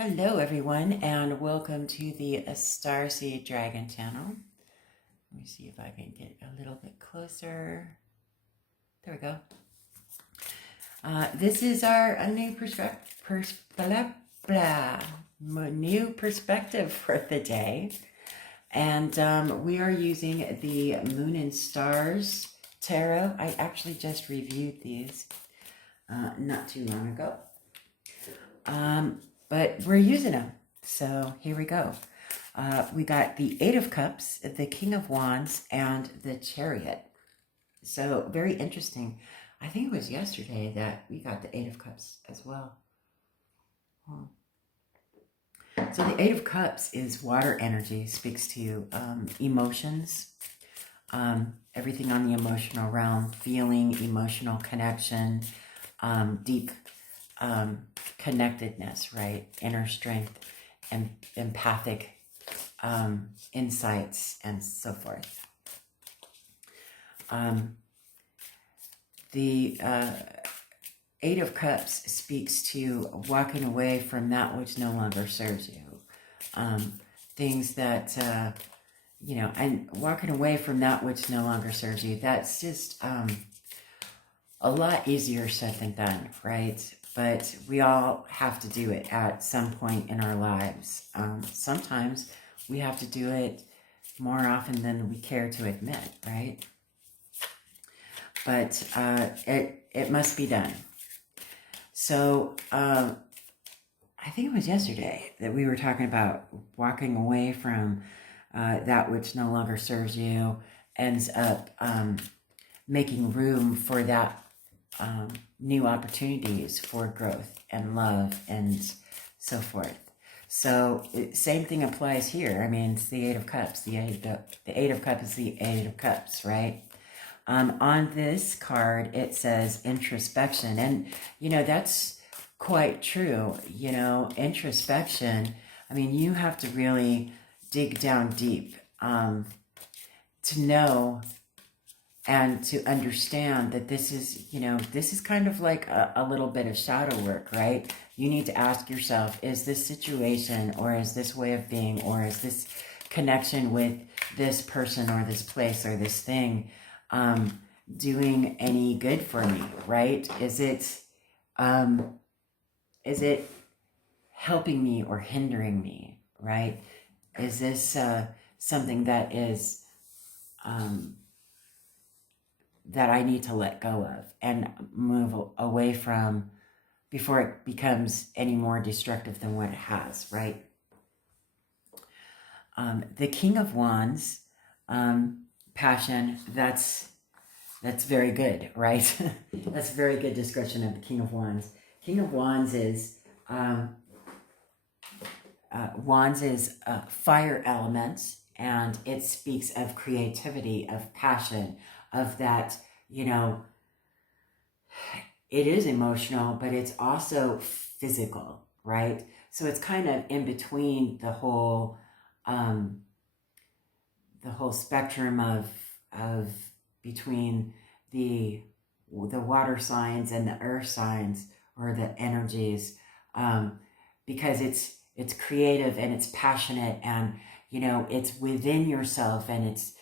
Hello, everyone, and welcome to the Starseed Dragon channel. Let me see if I can get a little bit closer. There we go. This is our new new perspective for the day, and we are using the Moon and Stars Tarot. I actually just reviewed these not too long ago. But we're using them. So here we go. We got the Eight of Cups, the King of Wands, and the Chariot. So very interesting. I think it was yesterday that we got the Eight of Cups as well. So the Eight of Cups is water energy, speaks to emotions, everything on the emotional realm, feeling, emotional connection, deep connectedness, right? Inner strength and empathic insights and so forth. The Eight of Cups speaks to walking away from that which no longer serves you. Things that, and walking away from that which no longer serves you, that's just a lot easier said than done, right? But we all have to do it at some point in our lives. Sometimes we have to do it more often than we care to admit, right? But it must be done. So I think it was yesterday that we were talking about walking away from that which no longer serves you, ends up making room for that new opportunities for growth and love and so forth. So same thing applies here. I mean, it's the Eight of Cups. The Eight of Cups is the Eight of Cups, right? On this card, it says introspection. And, that's quite true. Introspection, I mean, you have to really dig down deep to know and to understand that this is kind of like a little bit of shadow work, right? You need to ask yourself, is this situation or is this way of being or is this connection with this person or this place or this thing doing any good for me, right? Is it helping me or hindering me, right? Is this something that is that I need to let go of and move away from before it becomes any more destructive than what it has, right? The King of Wands, passion, that's very good, right? That's a very good description of the King of Wands. King of Wands is fire element, and it speaks of creativity, of passion, of that, it is emotional, but it's also physical, right? So it's kind of in between the whole spectrum of between the water signs and the earth signs, or the energies, because it's creative and it's passionate, and it's within yourself, and it's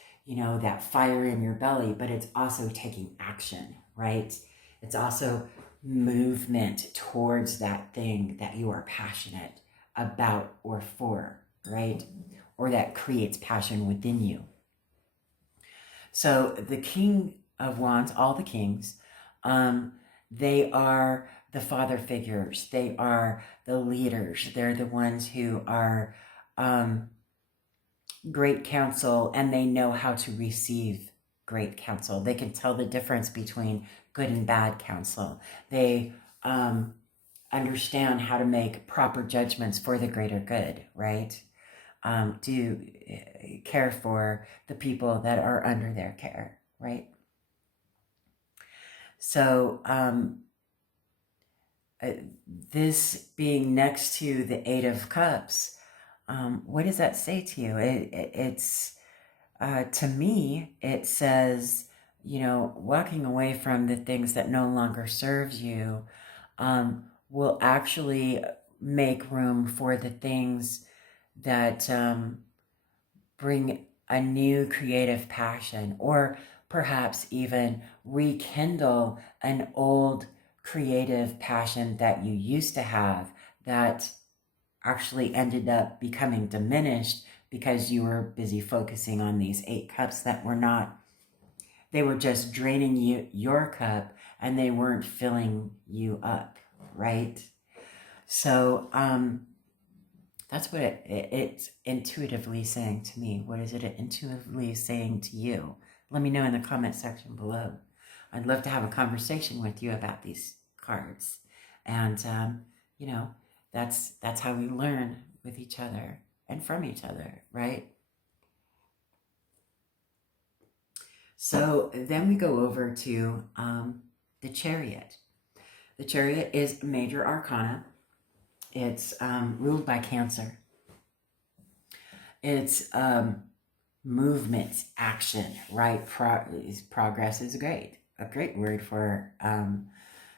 that fire in your belly, but it's also taking action, right? It's also movement towards that thing that you are passionate about or for, right? Or that creates passion within you. So the King of Wands, all the kings, they are the father figures. They are the leaders. They're the ones who are great counsel, and they know how to receive great counsel. They can tell the difference between good and bad counsel. They understand how to make proper judgments for the greater good, right? To care for the people that are under their care, right? So this being next to the Eight of Cups, what does that say to you? It's to me, it says, walking away from the things that no longer serves you will actually make room for the things that bring a new creative passion, or perhaps even rekindle an old creative passion that you used to have that actually ended up becoming diminished because you were busy focusing on these 8 cups that were not, they were just draining your cup, and they weren't filling you up, right? So that's what it's intuitively saying to me. What is it intuitively saying to you? Let me know in the comment section below. I'd love to have a conversation with you about these cards. And, you know, that's how we learn with each other and from each other, right? So then we go over to the Chariot. The Chariot is major arcana. It's ruled by Cancer. It's movement, action, right? Progress is a great word for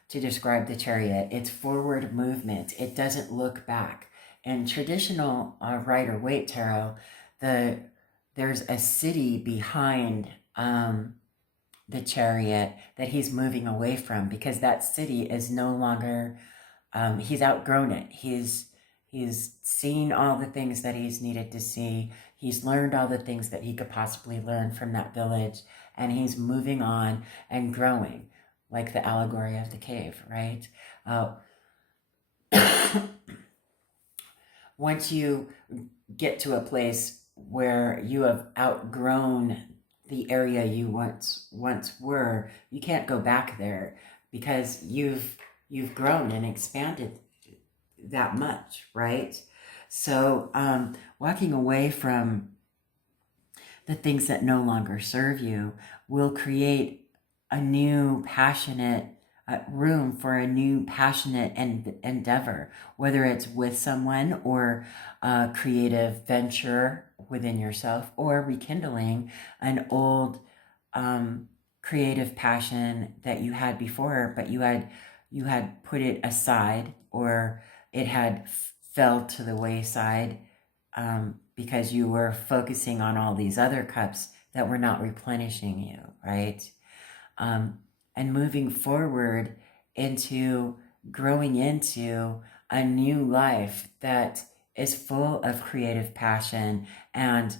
to describe the Chariot. It's forward movement. It doesn't look back. In traditional Rider-Waite tarot, there's a city behind the Chariot that he's moving away from, because that city is no longer, he's outgrown it. He's seen all the things that he's needed to see. He's learned all the things that he could possibly learn from that village, and he's moving on and growing, like the allegory of the cave, right? Once you get to a place where you have outgrown the area you once were, you can't go back there, because you've grown and expanded that much, right? So walking away from the things that no longer serve you will create a new passionate room for a new passionate endeavor, whether it's with someone or a creative venture within yourself, or rekindling an old creative passion that you had before, but you had put it aside, or it had fell to the wayside because you were focusing on all these other cups that were not replenishing you, right? And moving forward into growing into a new life that is full of creative passion and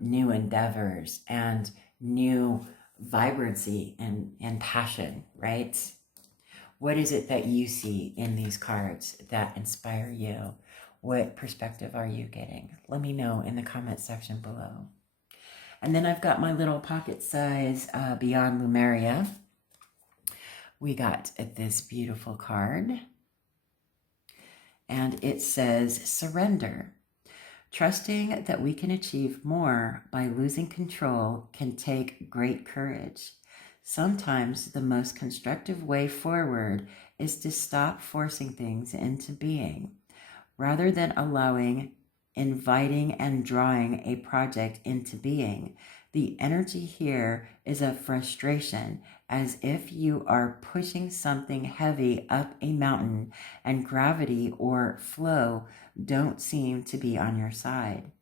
new endeavors and new vibrancy and passion, right? What is it that you see in these cards that inspire you? What perspective are you getting? Let me know in the comment section below. And then I've got my little pocket size Beyond Lumeria. We got this beautiful card. And it says, surrender. Trusting that we can achieve more by losing control can take great courage. Sometimes the most constructive way forward is to stop forcing things into being, rather than allowing, inviting, and drawing a project into being. The energy here is of frustration, as if you are pushing something heavy up a mountain and gravity or flow don't seem to be on your side.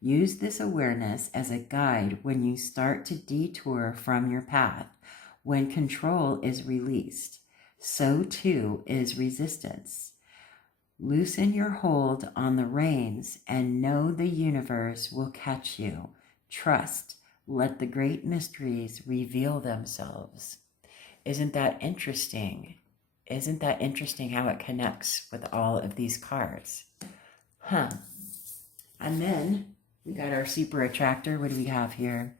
Use this awareness as a guide when you start to detour from your path. When control is released, so too is resistance. Loosen your hold on the reins and know the universe will catch you. Trust. Let the great mysteries reveal themselves. Isn't that interesting? Isn't that interesting how it connects with all of these cards? Huh. And then we got our super attractor. What do we have here?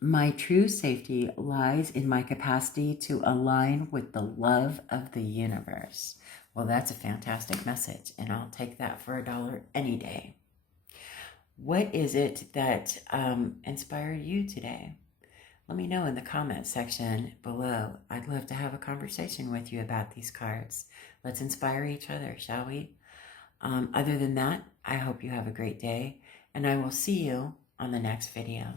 My true safety lies in my capacity to align with the love of the universe. Well, that's a fantastic message, and I'll take that for $1 any day. What is it that inspired you today? Let me know in the comment section below. I'd love to have a conversation with you about these cards. Let's inspire each other, shall we? Other than that, I hope you have a great day, and I will see you on the next video.